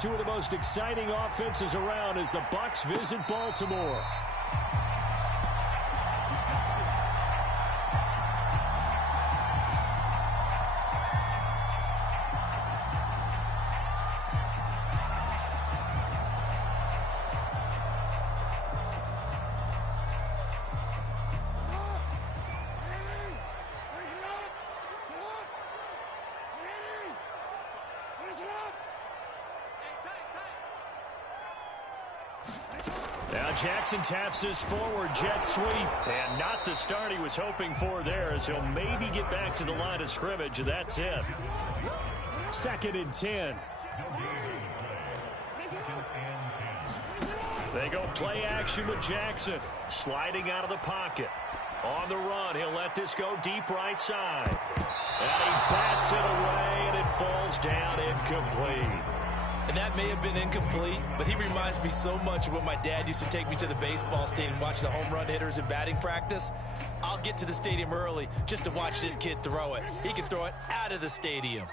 two of the most exciting offenses around as the Bucs visit Baltimore. Now Jackson taps his forward jet sweep. And not the start he was hoping for there, as he'll maybe get back to the line of scrimmage, and that's it. 2nd and 10. They go play action with Jackson. Sliding out of the pocket. On the run, he'll let this go deep right side. And he bats it away, and it falls down incomplete. And that may have been incomplete, but he reminds me so much of when my dad used to take me to the baseball stadium and watch the home run hitters in batting practice. I'll get to the stadium early just to watch this kid throw it. He can throw it out of the stadium.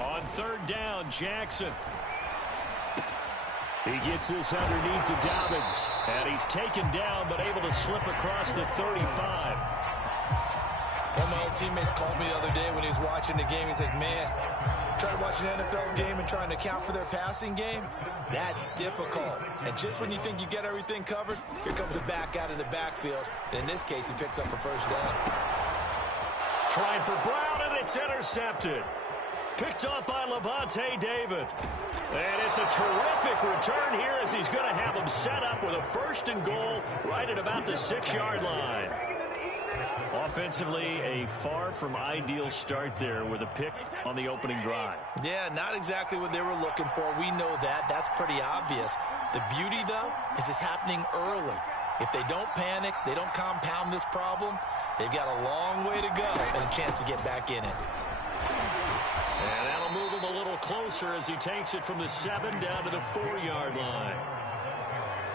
On 3rd down, Jackson. He gets this underneath to Dobbins. And he's taken down, but able to slip across the 35. One of my old teammates called me the other day when he was watching the game. He's like, man, trying to watch an NFL game and trying to account for their passing game, that's difficult. And just when you think you get everything covered, here comes a back out of the backfield. And in this case, he picks up a 1st down. Trying for Brown, and it's intercepted. Picked up by Levante David. And it's a terrific return here as he's going to have him set up with a 1st and goal right at about the 6-yard line. Offensively, a far from ideal start there with a pick on the opening drive. Yeah, not exactly what they were looking for. We know that. That's pretty obvious. The beauty, though, is it's happening early. If they don't panic, they don't compound this problem, they've got a long way to go and a chance to get back in it. And that'll move him a little closer as he takes it from the 7 down to the 4-yard line.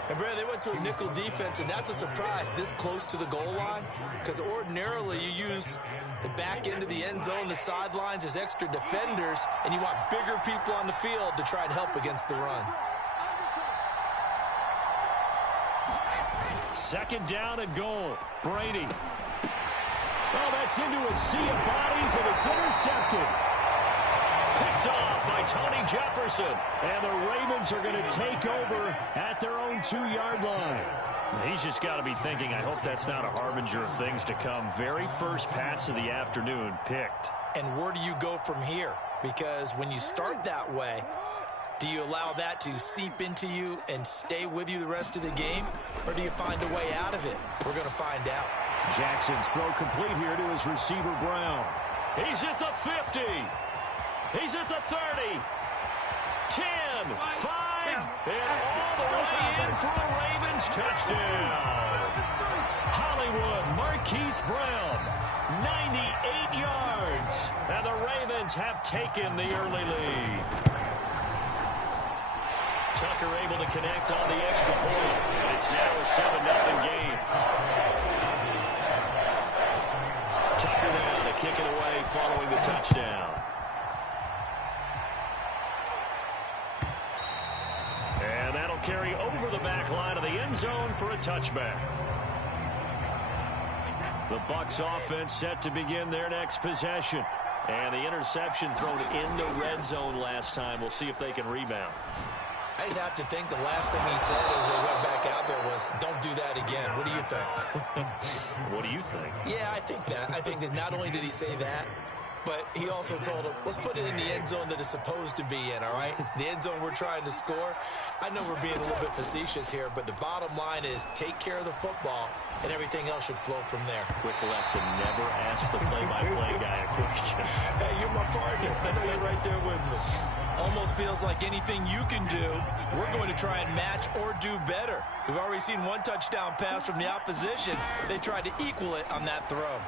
And, Brad, they went to a nickel defense, and that's a surprise this close to the goal line, because ordinarily you use the back end of the end zone, the sidelines as extra defenders, and you want bigger people on the field to try and help against the run. 2nd down and goal. Brady. Oh, that's into a sea of bodies, and it's intercepted. Picked off by Tony Jefferson. And the Ravens are going to take over at their own 2-yard line. He's just got to be thinking, I hope that's not a harbinger of things to come. Very first pass of the afternoon picked. And where do you go from here? Because when you start that way, do you allow that to seep into you and stay with you the rest of the game? Or do you find a way out of it? We're going to find out. Jackson's throw complete here to his receiver, Brown. He's at the 50. He's at the 30, 10, 5, and all the way in for a Ravens touchdown. Hollywood Marquise Brown, 98 yards, and the Ravens have taken the early lead. Tucker able to connect on the extra point, and it's now a 7-0 game. Tucker now to kick it away following the touchdown. Carry over the back line of the end zone for a touchback. The Bucs offense set to begin their next possession. And the interception thrown in the red zone last time. We'll see if they can rebound. I just have to think the last thing he said as they went back out there was, don't do that again. What do you think? What do you think? Yeah, I think that. I think that not only did he say that, but he also told him, let's put it in the end zone that it's supposed to be in, all right? The end zone we're trying to score. I know we're being a little bit facetious here, but the bottom line is take care of the football, and everything else should flow from there. Quick lesson, never ask the play-by-play guy a question. Hey, you're my partner. I know you're right there with me. Almost feels like anything you can do, we're going to try and match or do better. We've already seen one touchdown pass from the opposition. They tried to equal it on that throw.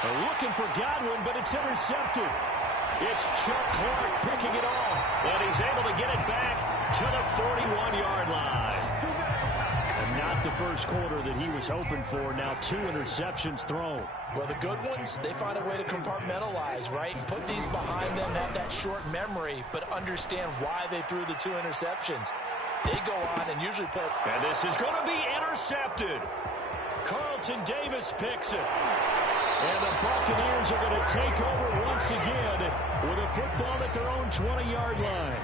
They're looking for Godwin, but it's intercepted. It's Chuck Clark picking it off, and he's able to get it back to the 41-yard line. And not not the first quarter that he was hoping for. Now 2 interceptions thrown. Well, the good ones, they find a way to compartmentalize, right? Put these behind them, have that short memory, but understand why they threw the 2 interceptions. They go on and usually put... And this is going to be intercepted. Carlton Davis picks it. And the Buccaneers are going to take over once again with a football at their own 20-yard line.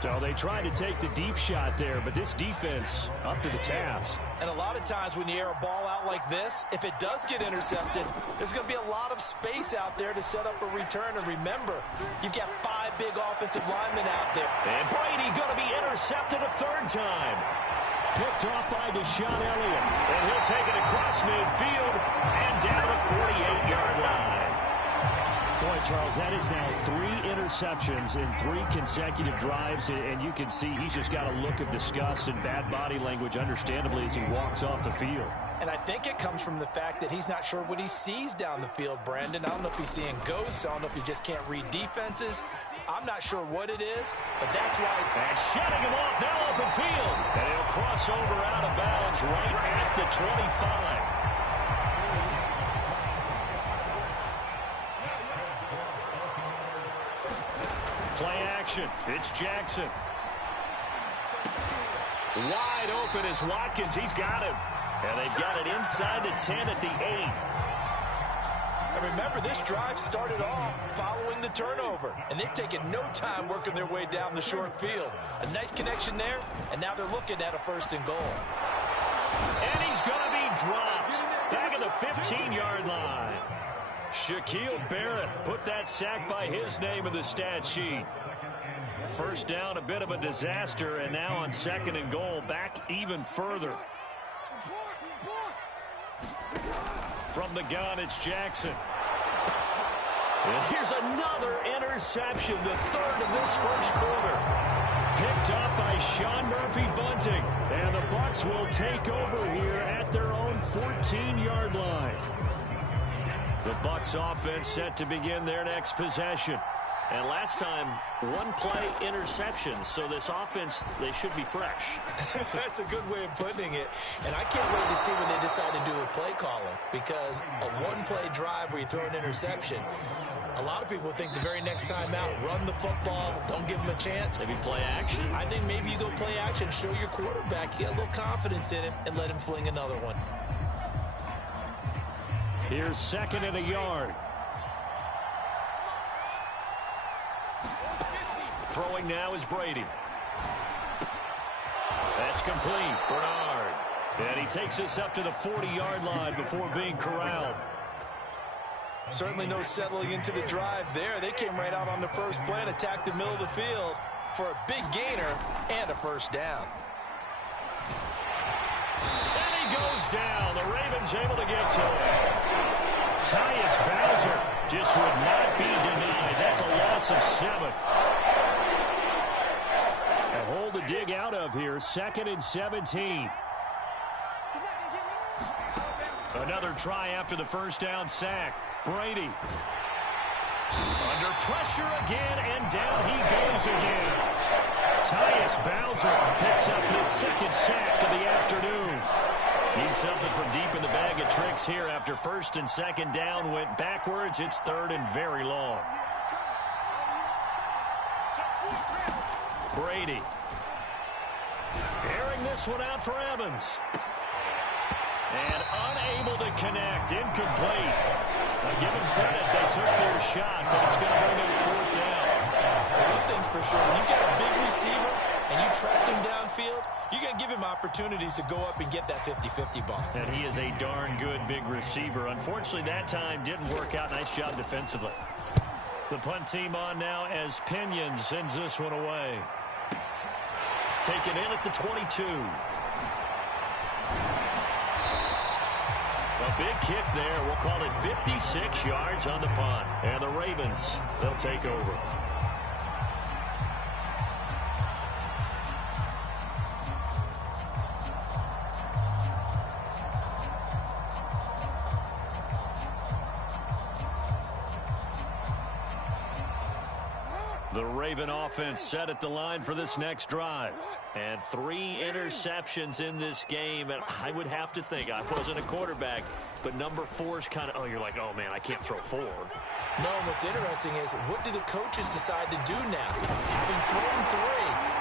So they tried to take the deep shot there, but this defense up to the task. And a lot of times when you air a ball out like this, if it does get intercepted, there's going to be a lot of space out there to set up a return. And remember, you've got 5 big offensive linemen out there. And Brady going to be intercepted a 3rd time. Picked off by Deshaun Elliott. And he'll take it across midfield and down the 48-yard line. Boy, Charles, that is now 3 interceptions in 3 consecutive drives, and you can see he's just got a look of disgust and bad body language, understandably, as he walks off the field. And I think it comes from the fact that he's not sure what he sees down the field, Brandon. I don't know if he's seeing ghosts. I don't know if he just can't read defenses. I'm not sure what it is, but that's why. And shutting him off now open field. And he'll cross over out of bounds right at the 25. Play action. It's Jackson. Wide open is Watkins. He's got him. And they've got it inside the 10 at the 8. And remember, this drive started off following the turnover. And they've taken no time working their way down the short field. A nice connection there, and now they're looking at a 1st and goal. And he's going to be dropped back at the 15-yard line. Shaquille Barrett put that sack by his name in the stat sheet. 1st down, a bit of a disaster, and now on 2nd and goal, back even further. From the gun, it's Jackson. And here's another interception, the 3rd of this 1st quarter. Picked up by Sean Murphy-Bunting. And the Bucs will take over here at their own 14-yard line. The Bucs offense set to begin their next possession. And last time, 1-play interceptions. So this offense, they should be fresh. That's a good way of putting it. And I can't wait to see what they decide to do with play calling. Because a 1-play drive where you throw an interception, a lot of people think the very next time out, run the football, don't give them a chance. Maybe play action? I think maybe you go play action, show your quarterback, you got a little confidence in him, and let him fling another one. Here's 2nd and a yard. Throwing now is Brady. That's complete. Bernard. And he takes us up to the 40-yard line before being corralled. Certainly no settling into the drive there. They came right out on the first play and attacked the middle of the field for a big gainer and a 1st down. And he goes down. The Ravens able to get to him. Tyus Bowser just would not be denied. That's a loss of 7. A hole to dig out of here. 2nd and 17. Another try after the 1st down sack. Brady. Under pressure again, and down he goes again. Tyus Bowser picks up his 2nd sack of the afternoon. Need something from deep in the bag of tricks here after 1st and 2nd down went backwards. It's 3rd and very long. Brady. Airing this one out for Evans. And unable to connect. Incomplete. Now give them credit. They took their shot, but it's going to bring them 4th down. Well, one thing's for sure. When you get a big receiver and you trust him downfield, you're going to give him opportunities to go up and get that 50-50 ball. And he is a darn good big receiver. Unfortunately, that time didn't work out. Nice job defensively. The punt team on now as Pinion sends this one away. Taken in at the 22. A big kick there. We'll call it 56 yards on the punt. And the Ravens, they'll take over. The Raven offense set at the line for this next drive. And 3 interceptions in this game. And I would have to think, I wasn't a quarterback, but number 4 is kind of, oh, you're like, oh, man, I can't throw 4. No, and what's interesting is, what do the coaches decide to do now? Having thrown 3,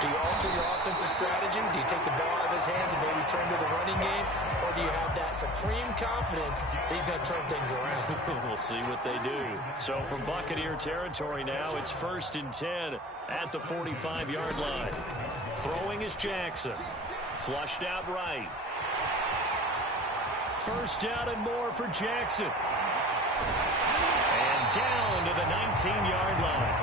do you alter your offensive strategy? Do you take the ball out of his hands and maybe turn to the running game? Or do you have that supreme confidence that he's going to turn things around? We'll see what they do. So from Buccaneer territory now, it's 1st and 10 at the 45-yard line. Throwing is Jackson. Flushed out right. 1st down and more for Jackson. And down to the 19-yard line.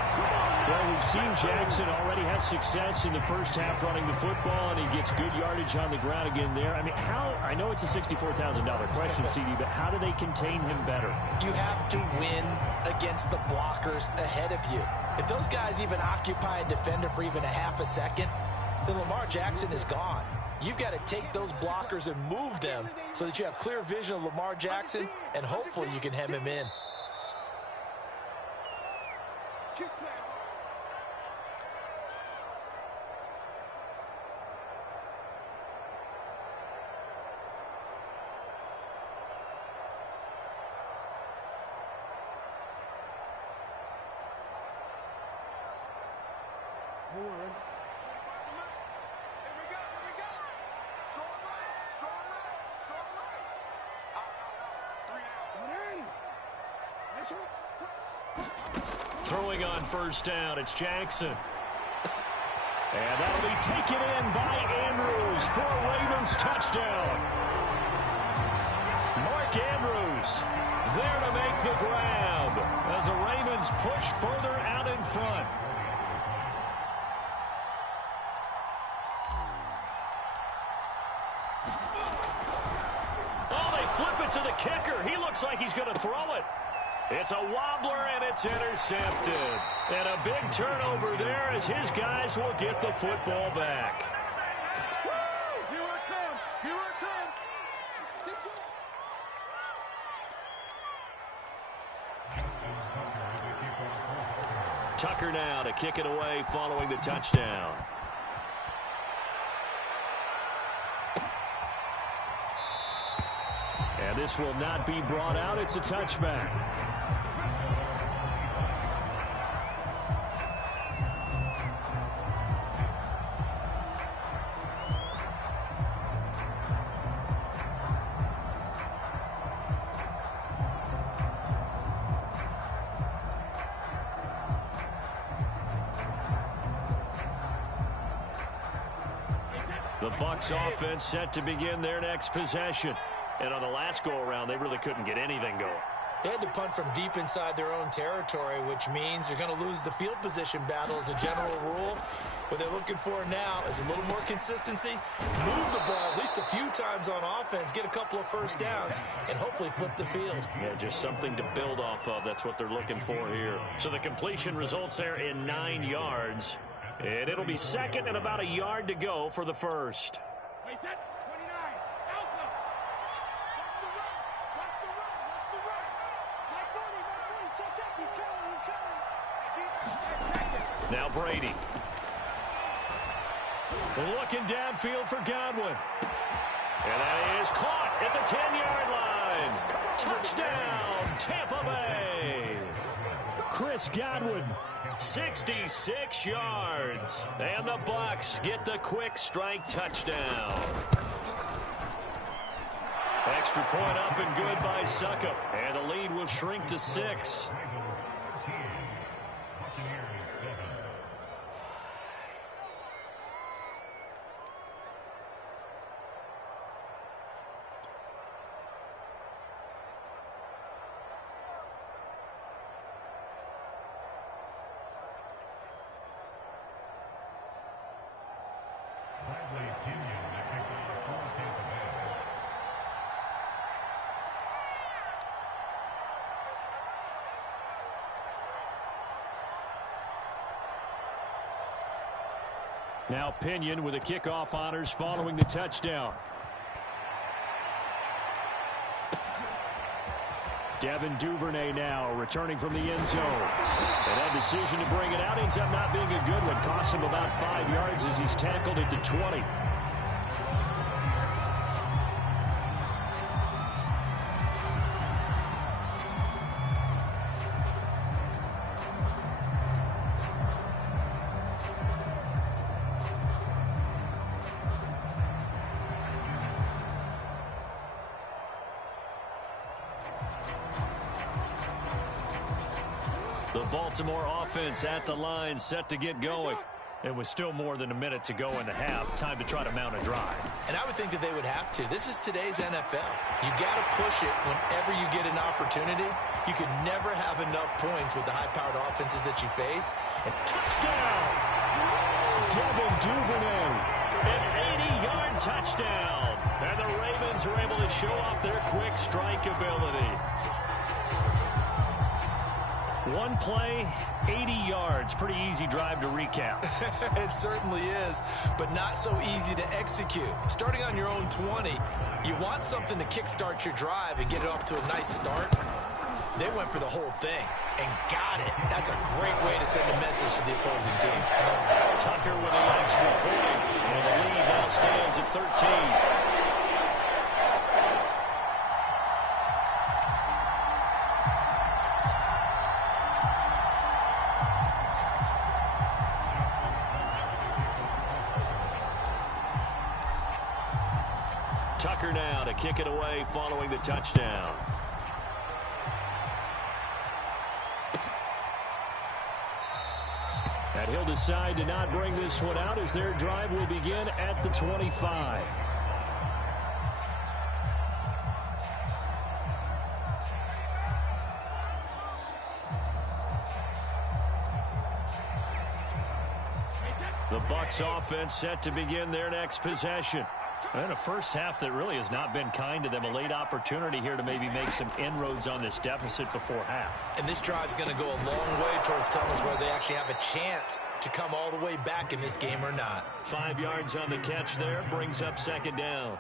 Well, we've seen Jackson already have success in the first half running the football, and he gets good yardage on the ground again there. I mean, I know it's a $64,000 question, CD, but how do they contain him better? You have to win against the blockers ahead of you. If those guys even occupy a defender for even a half a second, then Lamar Jackson is gone. You've got to take those blockers and move them so that you have clear vision of Lamar Jackson, and hopefully you can hem him in. Throwing on 1st down, it's Jackson. And that'll be taken in by Andrews for a Ravens touchdown. Mark Andrews there to make the grab as the Ravens push further out in front. Oh, they flip it to the kicker. He looks like he's going to throw it. It's a wobbler, and it's intercepted. And a big turnover there as his guys will get the football back. Here it comes. Here it comes. Tucker now to kick it away following the touchdown. And this will not be brought out. It's a touchback. The Bucs offense set to begin their next possession. And on the last go-around, they really couldn't get anything going. They had to punt from deep inside their own territory, which means you're going to lose the field position battle as a general rule. What they're looking for now is a little more consistency, move the ball at least a few times on offense, get a couple of 1st downs, and hopefully flip the field. Yeah, just something to build off of. That's what they're looking for here. So the completion results there in 9 yards. And it'll be 2nd and about a yard to go for the 1st. Now Brady. Looking downfield for Godwin. And that is caught at the 10-yard line. Touchdown, Tampa Bay. Chris Godwin. 66 yards. And the Bucs get the quick strike touchdown. Extra point up and good by Succop. And the lead will shrink to 6. Now Pinion with the kickoff honors following the touchdown. Devin Duvernay now returning from the end zone. And that decision to bring it out ends up not being a good one. Costs him about 5 yards as he's tackled at the 20. The Baltimore offense at the line, set to get going. And with still more than a minute to go in the half, time to try to mount a drive. And I would think that they would have to. This is today's NFL. You got to push it whenever you get an opportunity. You could never have enough points with the high-powered offenses that you face. And touchdown! Devin Duvernay, an 80-yard touchdown. And the Ravens are able to show off their quick strike ability. One play, 80 yards. Pretty easy drive to recap. It certainly is, but not so easy to execute. Starting on your own 20, you want something to kickstart your drive and get it off to a nice start. They went for the whole thing and got it. That's a great way to send a message to the opposing team. Tucker with the extra point, and the lead now stands at 13. Tucker now to kick it away following the touchdown. And he'll decide to not bring this one out as their drive will begin at the 25. The Bucs offense set to begin their next possession. And a first half that really has not been kind to them. A late opportunity here to maybe make some inroads on this deficit before half. And this drive's going to go a long way towards telling us whether they actually have a chance to come all the way back in this game or not. 5 yards on the catch there, brings up second down.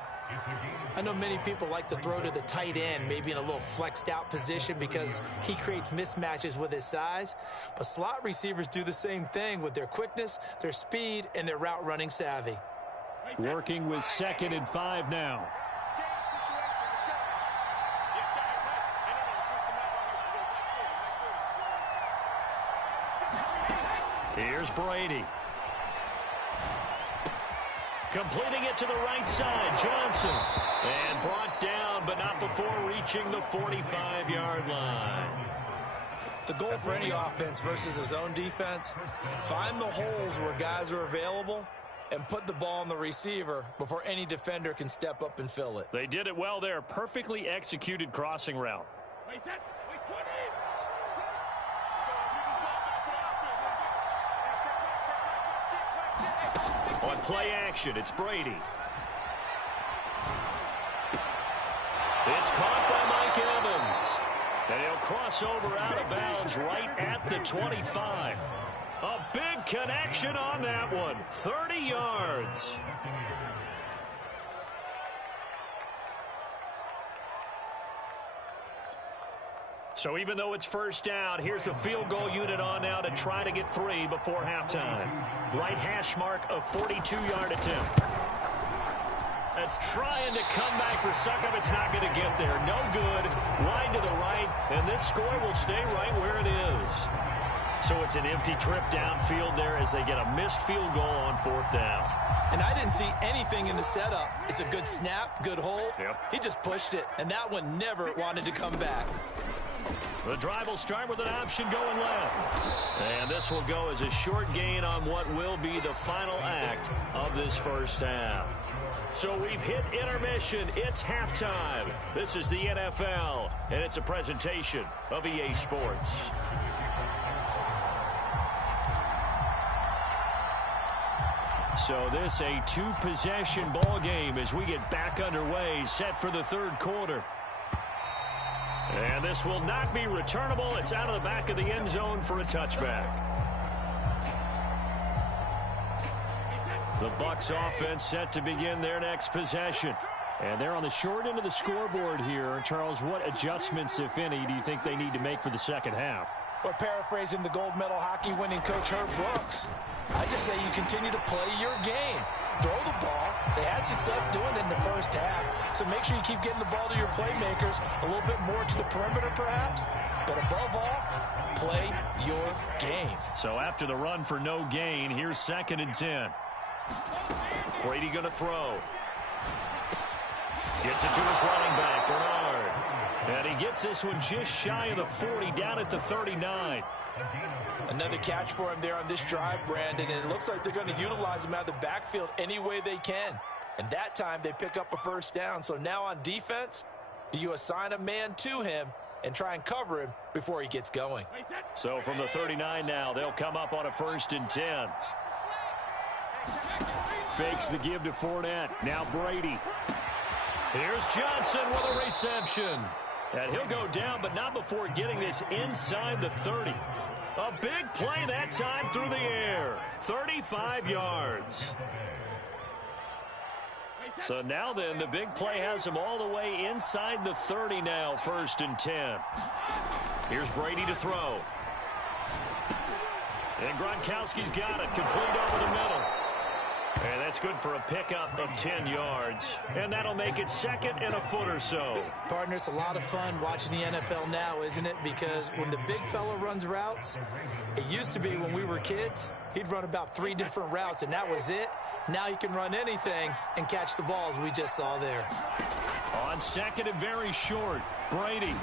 I know many people like to throw to the tight end, maybe in a little flexed out position because he creates mismatches with his size. But slot receivers do the same thing with their quickness, their speed, and their route running savvy. Working with 2nd and 5 now. Here's Brady. Completing it to the right side, Johnson. And brought down, but not before reaching the 45-yard line. The goal for any offense versus a zone defense, find the holes where guys are available and put the ball on the receiver before any defender can step up and fill it. They did it well there. Perfectly executed crossing route. On play action, it's Brady. It's caught by Mike Evans. And he'll cross over out of bounds right at the 25. A big connection on that one. 30 yards. So even though it's first down, here's the field goal unit on now to try to get 3 before halftime. Right hash mark of 42-yard attempt. That's trying to come back for Suckup. It's not going to get there. No good. Wide to the right, and this score will stay right where it is. So it's an empty trip downfield there as they get a missed field goal on 4th down. And I didn't see anything in the setup. It's a good snap, good hold. Yep. He just pushed it, and that one never wanted to come back. The drive will start with an option going left. And this will go as a short gain on what will be the final act of this first half. So we've hit intermission. It's halftime. This is the NFL, and it's a presentation of EA Sports. So this a 2-possession ball game as we get back underway, set for the 3rd quarter. And this will not be returnable. It's out of the back of the end zone for a touchback. The Bucs offense set to begin their next possession. And they're on the short end of the scoreboard here. Charles, what adjustments, if any, do you think they need to make for the second half? Well, paraphrasing the gold medal hockey winning coach Herb Brooks, I just say you continue to play your game. Throw the ball. They had success doing it in the first half. So make sure you keep getting the ball to your playmakers, a little bit more to the perimeter perhaps. But above all, play your game. So after the run for no gain, here's 2nd and 10. Brady going to throw. Gets it to his running back, Bernard. And he gets this one just shy of the 40, down at the 39. Another catch for him there on this drive, Brandon, and it looks like they're going to utilize him out of the backfield any way they can. And that time they pick up a first down. So now on defense, do you assign a man to him and try and cover him before he gets going? So from the 39 now, they'll come up on a 1st and 10. Fakes the give to Fournette. Now Brady. Here's Johnson with a reception. And he'll go down, but not before getting this inside the 30. A big play that time through the air. 35 yards. So now then, the big play has him all the way inside the 30 now, 1st and 10. Here's Brady to throw. And Gronkowski's got it, complete over the middle. And that's good for a pickup of 10 yards. And that'll make it 2nd and a foot or so. Partner, it's a lot of fun watching the NFL now, isn't it? Because when the big fella runs routes, it used to be when we were kids, he'd run about 3 different routes, and that was it. Now he can run anything and catch the balls we just saw there. On 2nd and very short, Brady.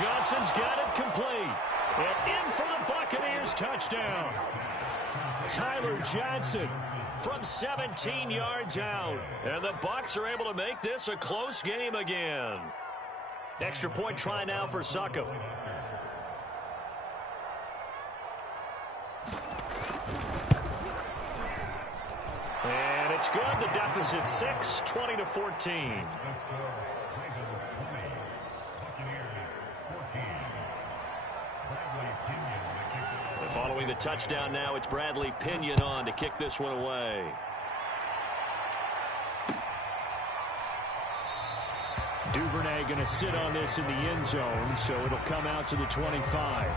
Johnson's got it complete. And in for the Buccaneers touchdown. Tyler Johnson from 17 yards out. And the Bucs are able to make this a close game again. Extra point try now for Succop. And it's good. The deficit 6, 20-14. Following the touchdown now, it's Bradley Pinion on to kick this one away. Duvernay going to sit on this in the end zone, so it'll come out to the 25.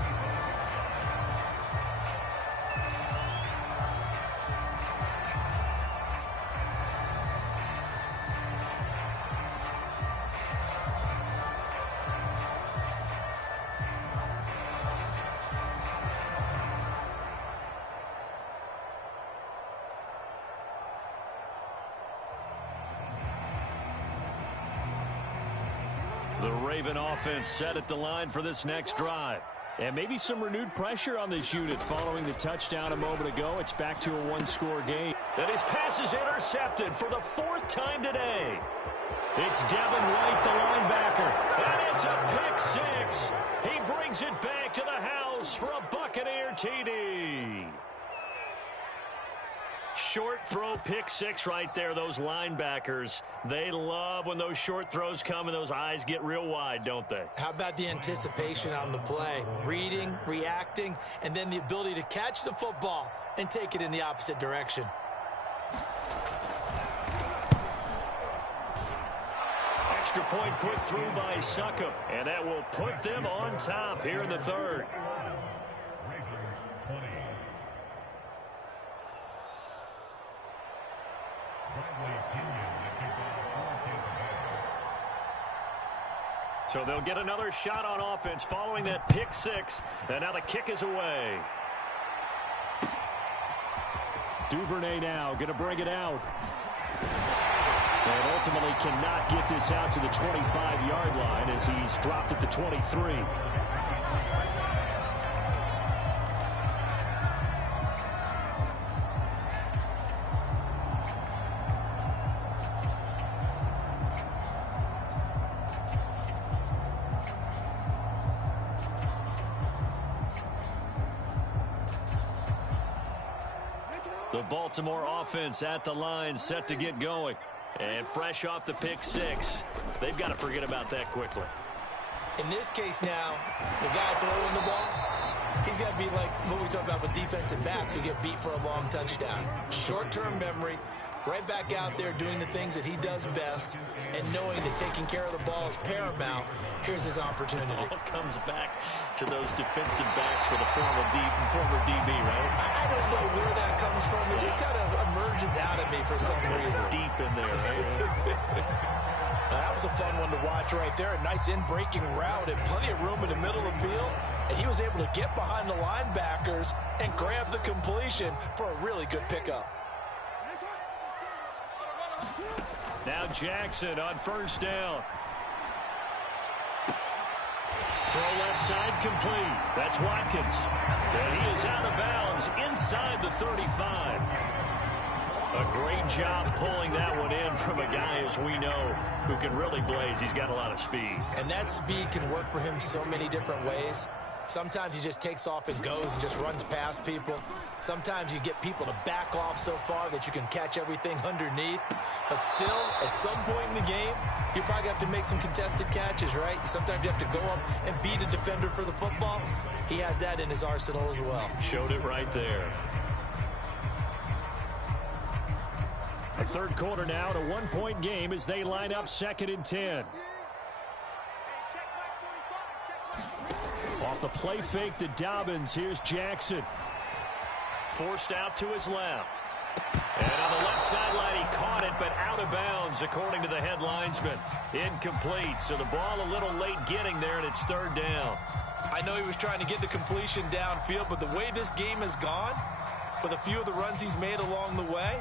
The Raven offense set at the line for this next drive. And maybe some renewed pressure on this unit following the touchdown a moment ago. It's back to a 1-score game. And his pass is intercepted for the 4th time today. It's Devin White, the linebacker. And it's a pick 6. He brings it back to the house for a Buccaneer TD. Short throw, pick 6 right there. Those linebackers, they love when those short throws come and those eyes get real wide, don't they? How about the anticipation on the play? Reading, reacting, and then the ability to catch the football and take it in the opposite direction. Extra point put through by Succop, and that will put them on top here in the 3rd. So they'll get another shot on offense following that pick 6. And now the kick is away. Duvernay now going to bring it out. And ultimately cannot get this out to the 25-yard line as he's dropped at the 23. The Baltimore offense at the line, set to get going. And fresh off the pick 6, they've got to forget about that quickly. In this case now, the guy throwing the ball, he's got to be like what we talk about with defensive backs who get beat for a long touchdown. Short-term memory, right back out there doing the things that he does best and knowing that taking care of the ball is paramount. Here's his opportunity. It all comes back to those defensive backs for the former DB, right? I don't know where that comes from. It just kind of emerges out of me for some reason. It's deep in there, right? That was a fun one to watch right there. A nice in-breaking route and plenty of room in the middle of the field. And he was able to get behind the linebackers and grab the completion for a really good pickup. Now Jackson on first down. Throw left side complete. That's Watkins. And he is out of bounds inside the 35. A great job pulling that one in from a guy, as we know, who can really blaze. He's got a lot of speed. And that speed can work for him so many different ways. Sometimes he just takes off and goes and just runs past people. Sometimes you get people to back off so far that you can catch everything underneath. But still, at some point in the game, you probably have to make some contested catches, right? Sometimes you have to go up and beat a defender for the football. He has that in his arsenal as well. Showed it right there. A third quarter now, and a one-point game as they line up 2nd and 10. Off the play fake to Dobbins. Here's Jackson. Forced out to his left. And on the left sideline, he caught it, but out of bounds, according to the head linesman. Incomplete, so the ball a little late getting there, and it's 3rd down. I know he was trying to get the completion downfield, but the way this game has gone, with a few of the runs he's made along the way,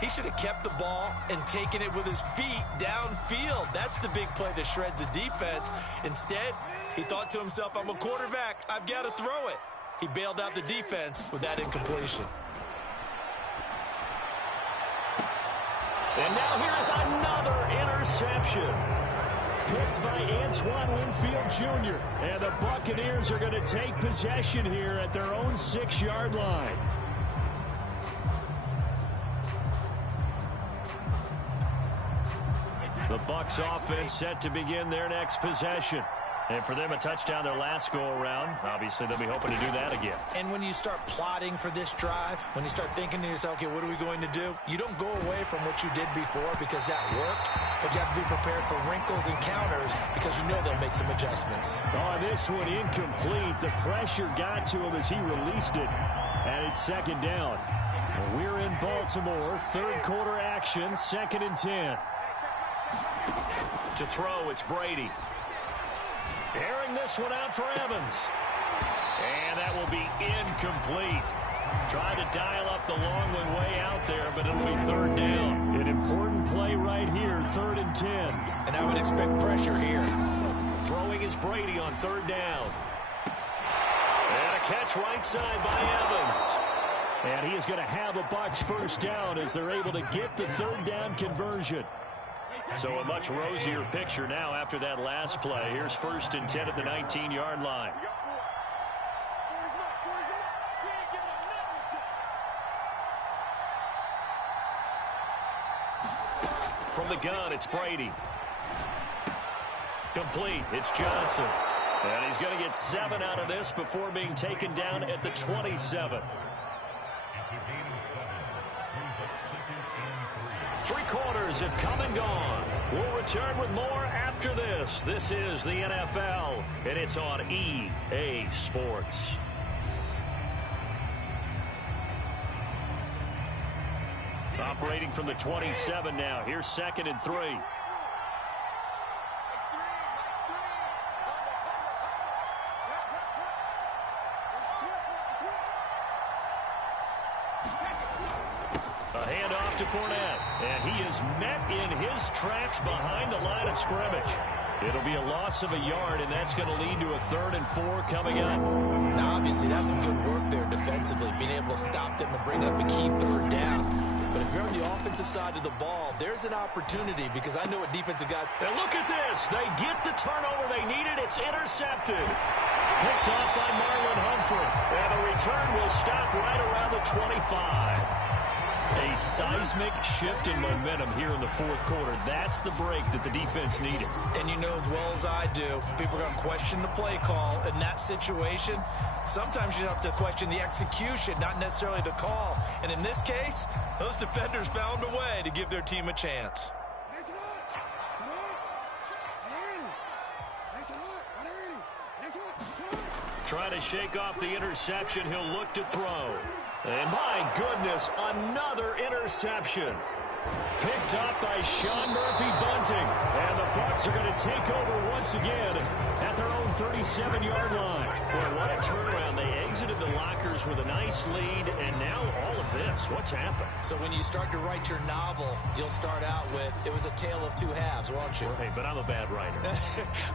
he should have kept the ball and taken it with his feet downfield. That's the big play that shreds the defense. Instead, he thought to himself, I'm a quarterback. I've got to throw it. He bailed out the defense with that incompletion. And now here is another interception. Picked by Antoine Winfield Jr. And the Buccaneers are going to take possession here at their own 6-yard line. The Bucs offense set to begin their next possession. And for them, a touchdown their last go-around. Obviously, they'll be hoping to do that again. And when you start plotting for this drive, when you start thinking to yourself, okay, what are we going to do? You don't go away from what you did before because that worked, but you have to be prepared for wrinkles and counters because you know they'll make some adjustments. Oh, this one incomplete. The pressure got to him as he released it. And it's 2nd down. Well, we're in Baltimore. 3rd quarter action, 2nd and 10. To throw, it's Brady. Airing this one out for Evans. And that will be incomplete. Trying to dial up the long one way out there, but it'll be 3rd down. An important play right here, 3rd and 10. And I would expect pressure here. Throwing is Brady on 3rd down. And a catch right side by Evans. And he is going to have a Bucs first down as they're able to get the 3rd down conversion. So a much rosier picture now after that last play. Here's 1st and 10 at the 19-yard line. From the gun, it's Brady. Complete. It's Johnson. And he's going to get 7 out of this before being taken down at the 27. 3 quarters have come and gone. We'll return with more after this. This is the NFL, and it's on EA Sports. Operating from the 27 now. Here's 2nd and 3. A handoff to Fournette, and he is met in his tracks behind the line of scrimmage. It'll be a loss of a yard, and that's going to lead to a 3rd and 4 coming up. Now, obviously, that's some good work there defensively, being able to stop them and bring up a key 3rd down. But if you're on the offensive side of the ball, there's an opportunity because I know what defensive guys... And look at this. They get the turnover they needed. It's intercepted. Picked off by Marlon Humphrey. And the return will stop right around the 25. A seismic shift in momentum here in the fourth quarter. That's the break that the defense needed. And you know as well as I do, people are going to question the play call in that situation. Sometimes you have to question the execution, not necessarily the call. And in this case, those defenders found a way to give their team a chance. Trying to shake off the interception. He'll look to throw. And my goodness, another interception. Picked up by Sean Murphy Bunting. And the Bucs are going to take over once again at their own 37-yard line. Boy, what a turnaround. They exited the lockers with a nice lead, and now all of this. What's happened? So when you start to write your novel, you'll start out with, it was a tale of two halves, won't you? Hey, but I'm a bad writer.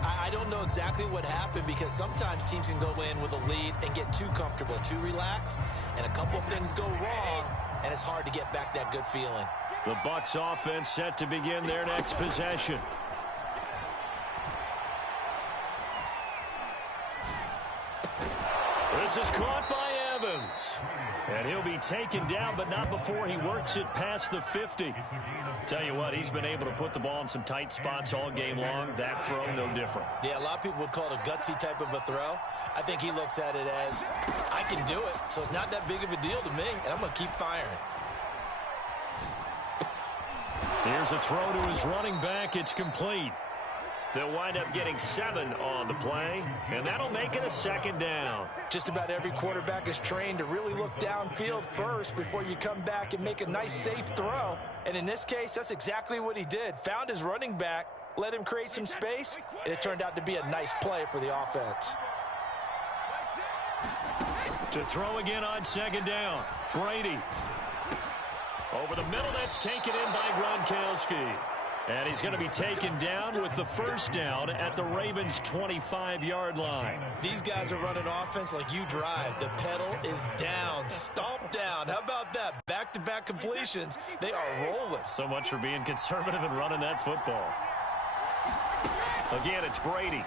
I don't know exactly what happened, because sometimes teams can go in with a lead and get too comfortable, too relaxed, and a couple things go wrong, and it's hard to get back that good feeling. The Bucs offense set to begin their next possession. This is caught by Evans. And he'll be taken down, but not before he works it past the 50. Tell you what, he's been able to put the ball in some tight spots all game long. That throw, no different. Yeah, a lot of people would call it a gutsy type of a throw. I think he looks at it as, I can do it, so it's not that big of a deal to me, and I'm going to keep firing. Here's a throw to his running back. It's complete. They'll wind up getting 7 on the play, and that'll make it a second down. Just about every quarterback is trained to really look downfield first before you come back and make a nice, safe throw. And in this case, that's exactly what he did. Found his running back, let him create some space, and it turned out to be a nice play for the offense. To throw again on second down. Brady. Over the middle, that's taken in by Gronkowski. And he's going to be taken down with the first down at the Ravens' 25-yard line. These guys are running offense like you drive. The pedal is down, stomp down. How about that? Back-to-back completions. They are rolling. So much for being conservative and running that football. Again, it's Brady.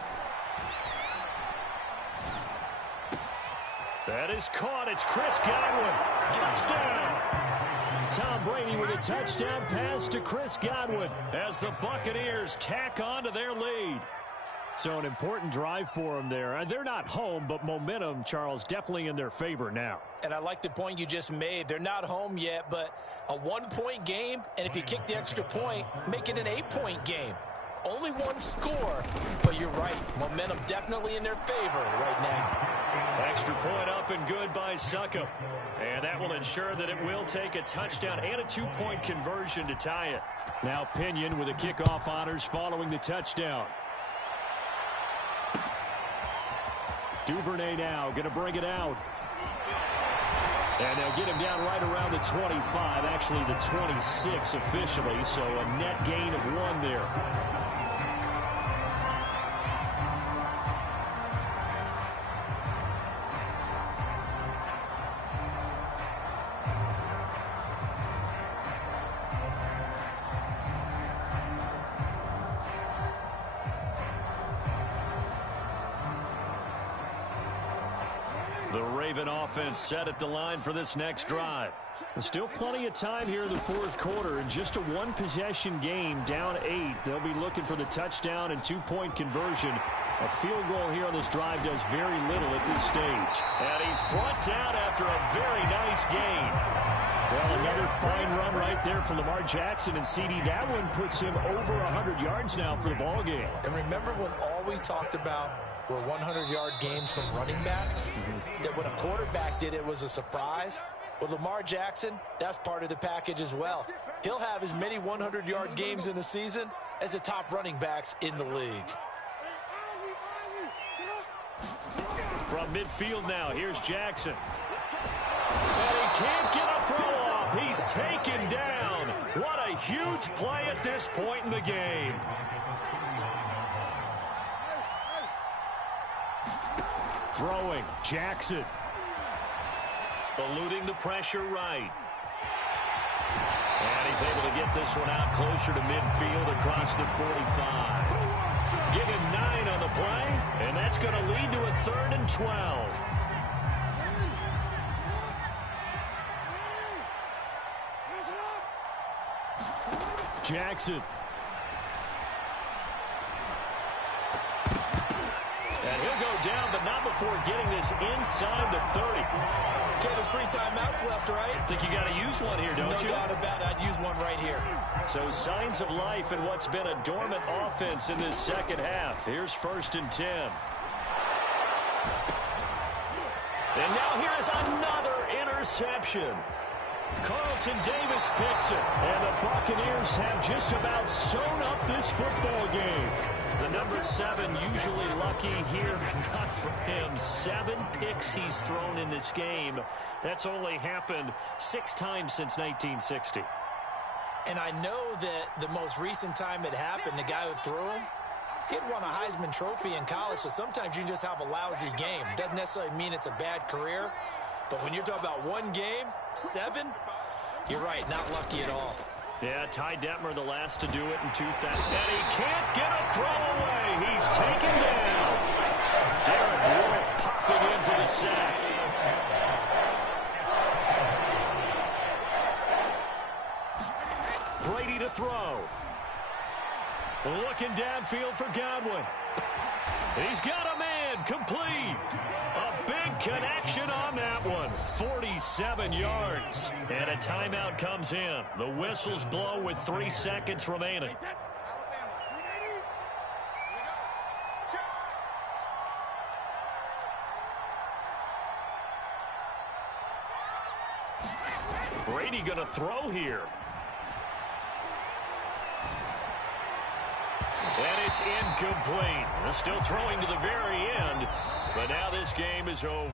That is caught. It's Chris Godwin. Touchdown. Tom Brady with a touchdown pass to Chris Godwin as the Buccaneers tack on to their lead. So an important drive for them there. They're not home, but momentum, Charles, definitely in their favor now. And I like the point you just made. They're not home yet, but a one-point game, and if you kick the extra point, make it an 8-point game. Only one score, but you're right. Momentum definitely in their favor right now. Extra point up and good by Succop. And that will ensure that it will take a touchdown and a 2-point conversion to tie it. Now Pinion with the kickoff honors following the touchdown. Duvernay now going to bring it out. And they'll get him down right around the 25, actually the 26 officially, so a net gain of 1 there. The Raven offense set at the line for this next drive. Still plenty of time here in the fourth quarter, and just a one-possession game, down 8. They'll be looking for the touchdown and 2-point conversion. A field goal here on this drive does very little at this stage. And he's brought down after a very nice gain. Well, another fine run right there for Lamar Jackson, and CD, that one puts him over 100 yards now for the ball game. And remember when all we talked about were 100-yard games from running backs? That when a quarterback did it was a surprise? Well, Lamar Jackson, that's part of the package as well. He'll have as many 100-yard games in the season as the top running backs in the league. From midfield now, here's Jackson. And he can't get a throw off. He's taken down. What a huge play at this point in the game. Throwing, Jackson. Eluding the pressure right. And he's able to get this one out closer to midfield across the 45. Give him 9 on the play, and that's going to lead to a 3rd and 12. Jackson. And he'll go down, but not before getting this inside the 30. Okay, there's 3 timeouts left, right? I think you got to use one here, don't you? No doubt about it. I'd use one right here. So signs of life in what's been a dormant offense in this second half. Here's 1st and 10. And now here is another interception. Carlton Davis picks it. And the Buccaneers have just about sewn up this football game. The number 7 usually lucky here. Not for him. 7 picks he's thrown in this game. That's only happened 6 times since 1960. And I know that the most recent time it happened, the guy who threw him, he had won a Heisman Trophy in college, so sometimes you just have a lousy game. Doesn't necessarily mean it's a bad career, but when you're talking about one game, 7, you're right, not lucky at all. Yeah, Ty Detmer the last to do it in 2000. And he can't get a throw away. He's taken down. Derek Wolfe popping in for the sack. Brady to throw. Looking downfield for Godwin. He's got a man complete. A big connection on that one. 47 yards. And a timeout comes in. The whistles blow with 3 seconds remaining. Brady going to throw here. And it's incomplete. They're still throwing to the very end. But now this game is over.